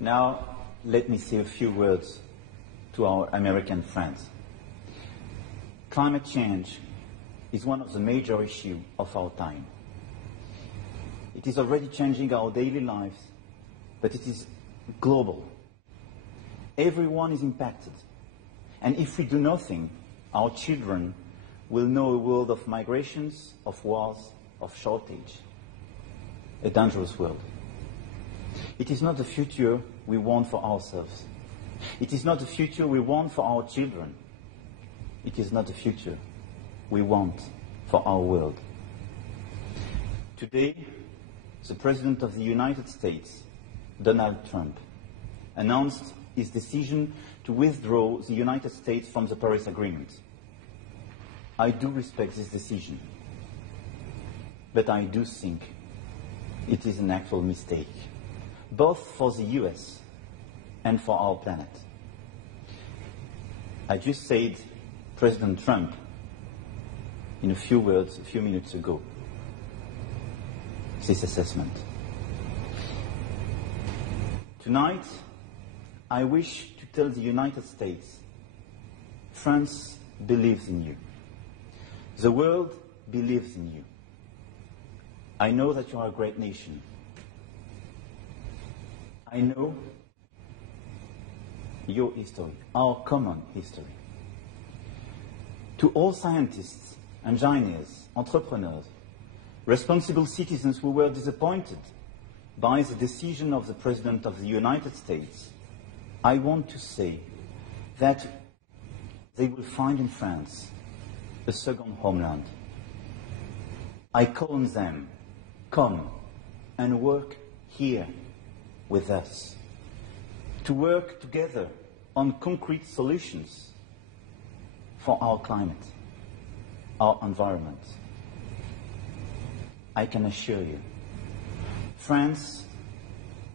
Now, let me say a few words to our American friends. Climate change is one of the major issues of our time. It is already changing our daily lives, but it is global. Everyone is impacted. And if we do nothing, our children will know a world of migrations, of wars, of shortage. A dangerous world. It is not the future we want for ourselves. It is not the future we want for our children. It is not the future we want for our world. Today, the President of the United States, Donald Trump, announced his decision to withdraw the United States from the Paris Agreement. I do respect this decision, but I do think it is an actual mistake, both for the US and for our planet. I just said President Trump in a few words a few minutes ago this assessment. Tonight, I wish to tell the United States, France believes in you. The world believes in you. I know that you are a great nation. I know your history, our common history. To all scientists, engineers, entrepreneurs, responsible citizens who were disappointed by the decision of the President of the United States, I want to say that they will find in France a second homeland. I call on them, come and work here with us, to work together on concrete solutions for our climate, our environment. I can assure you, France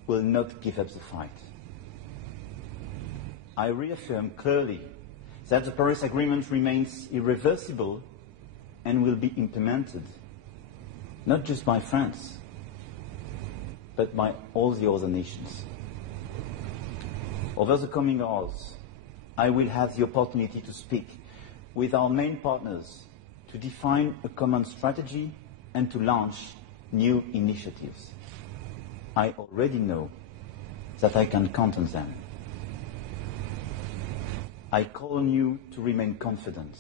will not give up the fight. I reaffirm clearly that the Paris Agreement remains irreversible and will be implemented, not just by France, but by all the other nations. Over the coming hours, I will have the opportunity to speak with our main partners to define a common strategy and to launch new initiatives. I already know that I can count on them. I call on you to remain confident.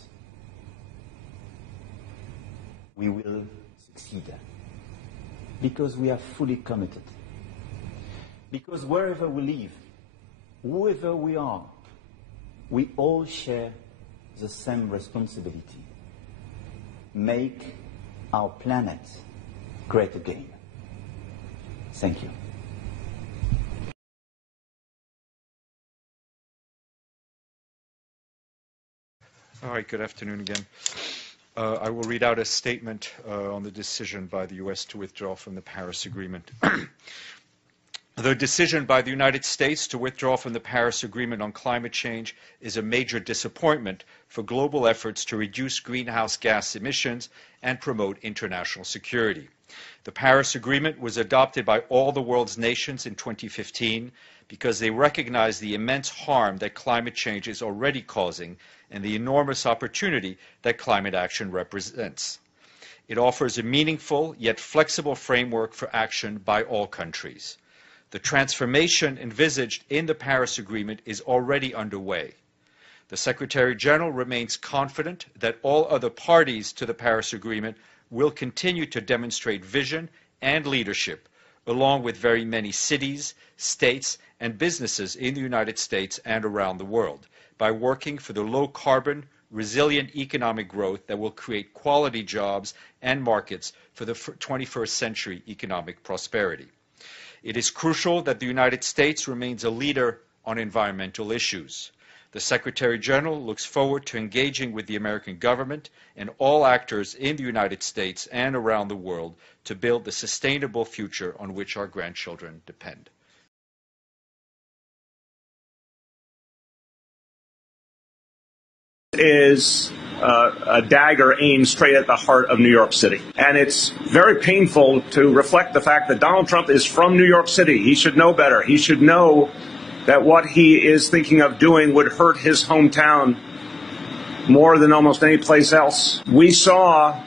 We will succeed because we are fully committed. Because wherever we live, whoever we are, we all share the same responsibility. Make our planet great again. Thank you. All right, good afternoon again. I will read out a statement on the decision by the U.S. to withdraw from the Paris Agreement. The decision by the United States to withdraw from the Paris Agreement on climate change is a major disappointment for global efforts to reduce greenhouse gas emissions and promote international security. The Paris Agreement was adopted by all the world's nations in 2015 because they recognize the immense harm that climate change is already causing and the enormous opportunity that climate action represents. It offers a meaningful yet flexible framework for action by all countries. The transformation envisaged in the Paris Agreement is already underway. The Secretary General remains confident that all other parties to the Paris Agreement will continue to demonstrate vision and leadership, along with very many cities, states, and businesses in the United States and around the world, by working for the low-carbon, resilient economic growth that will create quality jobs and markets for the 21st century economic prosperity. It is crucial that the United States remains a leader on environmental issues. The Secretary General looks forward to engaging with the American government and all actors in the United States and around the world to build the sustainable future on which our grandchildren depend. Is a dagger aimed straight at the heart of New York City. And it's very painful to reflect the fact that Donald Trump is from New York City. He should know better. He should know that what he is thinking of doing would hurt his hometown more than almost any place else. We saw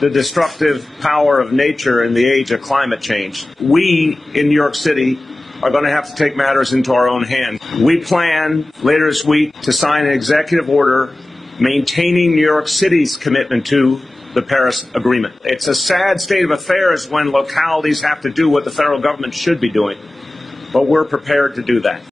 the destructive power of nature in the age of climate change. We in New York City are going to have to take matters into our own hands. We plan later this week to sign an executive order maintaining New York City's commitment to the Paris Agreement. It's a sad state of affairs when localities have to do what the federal government should be doing, but we're prepared to do that.